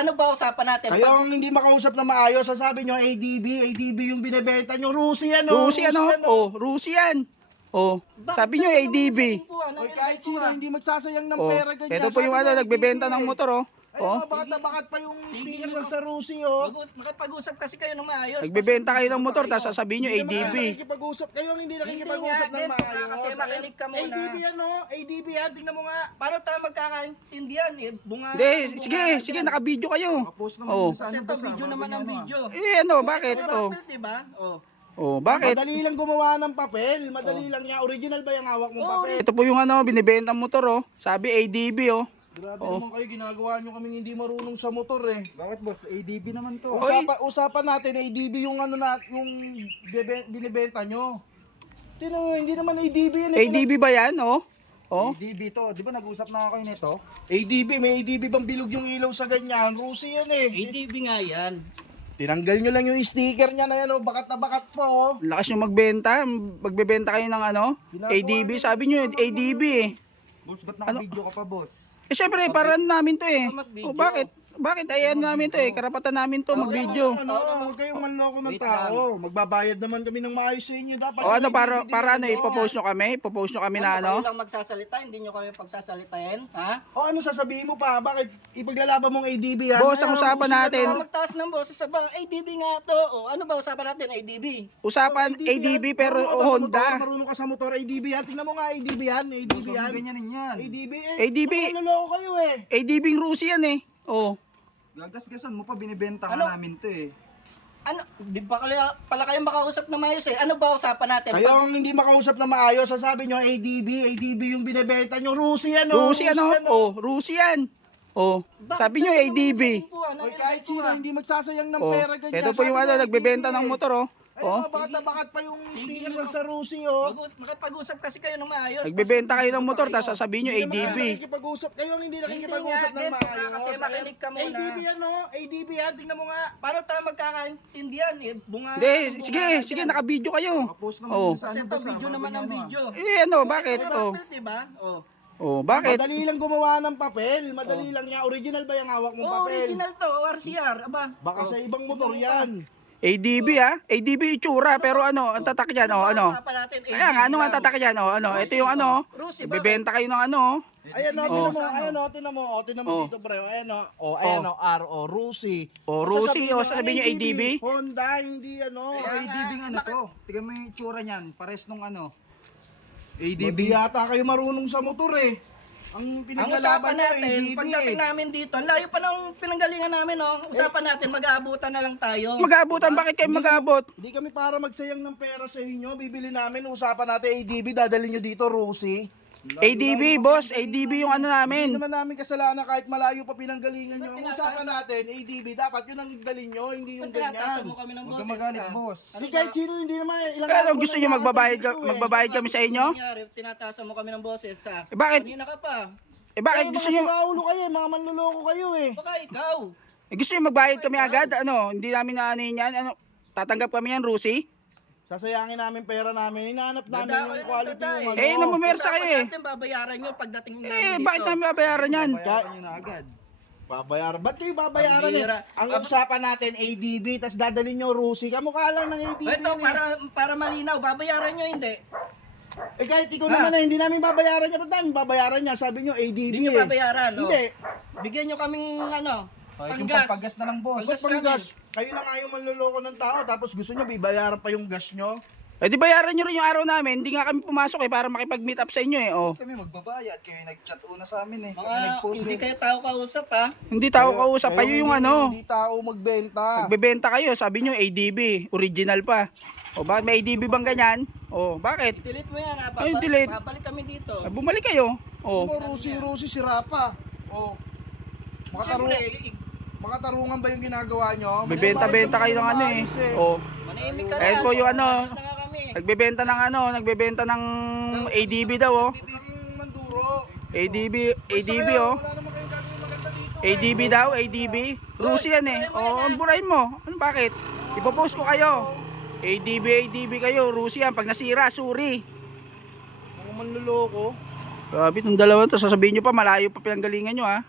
Ano ba usapan natin? Kayo ang hindi makausap na maayos, sasabi nyo ADB yung binibenta nyo. Rusi yan, oh. Rusi ano? Oh, Rusi yan. Oh, sabi nyo ADB. Oy, kahit sino, hindi magsasayang ng Oh, pera ganyan. ito po yung Sabi nyo, nagbebenta ADB, ng motor, oh. Ayun, Oh, bakat na bakat pa yung sticker ng sa Rusi, oh. Makipag-usap kasi kayo ng maayos. nagbebenta kayo ng motor, tapos sasabihin nyo Hindi naman ADB. nakikipag-usap. Kayo ang hindi Hindi nakikipag-usap nga, ng Jen, maayos. kasi makinig ka muna. ADB yan, oh. ADB yan, tingnan mo nga. Paano tayo magkakaintindihan? Bunga. Hindi, sige, naka-video kayo. Post naman Oh. Kasi ito, video naman ang video. Eh ano, bakit? Oh, Diba? Oh. oh, bakit? Madali lang gumawa ng papel. Madali lang niya. Original ba yung hawak mong papel? Ito po yung binibenta motor, oh. Sabi ADB, oh. Grabe naman kayo, ginagawa nyo kaming hindi marunong sa motor eh. Bakit boss? ADB naman to. Oy. Usapan natin ADB yung yung binibenta nyo. Hindi naman ADB yan eh. ADB ba yan, oh? Oh, ADB to. Di ba nag-usap na ako kayo nito? May ADB bang bilog yung ilaw sa ganyan? Rusi yan eh. ADB nga yan. Tinanggal nyo lang yung sticker niya na yan oh, bakat na bakat po oh. lakas nyo magbenta. Magbebenta kayo ng ADB. Sabi nyo ADB, eh. Boss, ba't naka-video ka pa boss? Eh, syempre, parang namin to, eh. Mag-video. Oh, bakit? Bakit? Ayan namin to, eh. Karapatan namin to, mag-video. Huwag kayong manloko ng tao. Magbabayad naman kami ng maayos sa inyo. Dapat O para ipopost nyo kami? Ipopost nyo kami na Kayo lang magsasalita, hindi nyo kami pagsasalitain, ha? O ano sasabihin mo pa? Bakit ipaglalaban mong ADB yan? Boss, ang usapan natin. Magtaas ng boses sa bang, ADB nga to. Oh, ano ba usapan natin, ADB? Usapan ADB pero Honda. Marunong ka sa motor, ADB yan. Tingnan mo nga ADB yan. ADB yan. Ganyanin yan. ADB eh. ADB. Naloloko kayo eh. ADB yung Rusi yan, eh. Oh. Gagasgasan mo pa, binibenta ka Ano? namin to eh. Ano, di ba pala kayo makausap na maayos eh? Ano ba usapan natin? Kayo ang hindi makausap na maayos, sasabi nyo ADB yung binibenta nyo. Rusi yan oh. Rusi ano? Oh, Rusi yan. Oh. Sabi nyo ADB. Oy, kahit sino, hindi magsasayang ng Oh. pera ganyan. Ito po yung Sabi nyo, nagbebenta ADB ng eh. motor, oh. Oh. Ayun, bakat na bakat pa yung sticker ng sa Rusi oh. Makipag-usap kasi kayo ng maayos. Nagbebenta kayo ng motor, tapos sasabihin nyo Hindi naman ADB. nakikipag-usap. Kayo ang hindi Hindi nakikipag-usap nga, ng Jen, maayos. kasi makinig ka muna. ADB yan oh. ADB yan, tingnan mo nga. Paano tayo magkakaintindihan? Bunga. Hindi, sige, naka-video kayo. Post naman Oh. sa Kasi ano ito, boss. video naman ang video. Eh ano, bakit? Oh. Diba? Oh. Oh, bakit? Madali lang gumawa ng papel. Madali lang niya. Original ba yung hawak mong Oh, papel? original to, RCR. Aba. Baka sa ibang motor yan. ADB ADB itsura pero ang tatak niyan Usapan natin, Kaya nga, ano ang tatak niyan ito yung Rusi, bebenta kayo ng Ayan o, tinan mo Oh. dito pre. Ayan o, RO, Rusi. Oh, Rusi, sabi niyo ADB? Honda, hindi ADB nga na to. Tingnan mo yung itsura niyan. Pares nung Hindi ADB. yata kayo marunong sa motor eh. Ang Ang pinaglalaban usapan nyo, natin, ADB pagdating eh. namin dito, ang layo pa ng pinanggalingan namin, no? Usapan natin, mag-aabutan na lang tayo. Mag-aabutan, bakit kayo mag-aabot? Hindi kami para magsayang ng pera sa inyo. Bibili namin, usapan natin ADB, dadalhin nyo dito, Rusi. ADB, boss, ADB yung Hindi namin. naman namin kasalanan kahit malayo pa pinanggalingan nyo. Ang usapan natin, ADB, dapat yun ang dalhin nyo, hindi yung Tinatasan ganyan. mo kami ng Huwag boses. ka magalit ah. boss. Hindi kahit sino, hindi naman ilang Pero araw gusto na niyo nakakatabi magbabayad, dito eh. magbabayad kami sa inyo? Nangyari, tinatasan mo kami ng boses, ha? bakit? Kanina ka pa. Bakit Eh, gusto mga niyo siraulo kayo, mga manluloko kayo eh. Baka ikaw. gusto niyo magbayad kami agad? Hindi namin yan. Tatanggap kami yan, Rusi? Sasayangin namin pera namin, hinahanap namin Dada, yung quality yung Eh, namumersa kayo eh. Natin babayaran nyo pagdating namin Eh, dito. bakit namin babayaran yan? Bayaran nyo na agad. Babayaran. Ba't kayo babayaran eh? Pambira. Ang usapan natin, ADB, tas dadalhin nyo Rusi. Kamukha lang ng ADB. Ito, yun eh. para malinaw, babayaran nyo hindi. Eh kahit ikaw naman eh, hindi namin babayaran niya. Ba't namin babayaran niya? Sabi nyo ADB Hindi nyo eh. babayaran, no? Hindi. Bigyan nyo kaming Kahit yung panggas. pampagas na lang boss. Ba't pang gas? Kayo na nga yung manluloko ng tao, tapos gusto nyo bibayaran pa yung gas nyo? Eh di bayaran nyo rin yung araw namin. Hindi nga kami pumasok para makipag-meet up sa inyo eh. Oh. Kami magbabayad. Kayo nag-chat una sa amin eh. Kami Mga nag-post hindi eh. kayo tao kausap, ha? Hindi tao kausap. Kayo yung Hindi tao magbenta. Nagbebenta kayo. Sabi nyo ADB. Original pa. O bakit may ADB bang ganyan? O bakit? Delete mo yan, ha? Ay, delete. Babalik kami dito. Bumalik kayo. O. Rusi, sira pa. Oh. Siyempre, Makatarungan ba yung ginagawa nyo? Bebenta-benta kayo ng eh. O. manahimik ka Ayun na. po yung Alis na nga kami. Nagbebenta ng ADB daw oh. Ang manduro. ADB oh. Wala naman kayong gagawin maganda dito. ADB daw, ADB. Rusi yan eh. O, burahin mo. Ano bakit? Ipopost ko kayo. ADB kayo. Rusi yan. Pag nasira, suri. Mga manluloko. Grabe, itong dalawa to. Sasabihin nyo pa, malayo pa pinanggalingan nyo ha.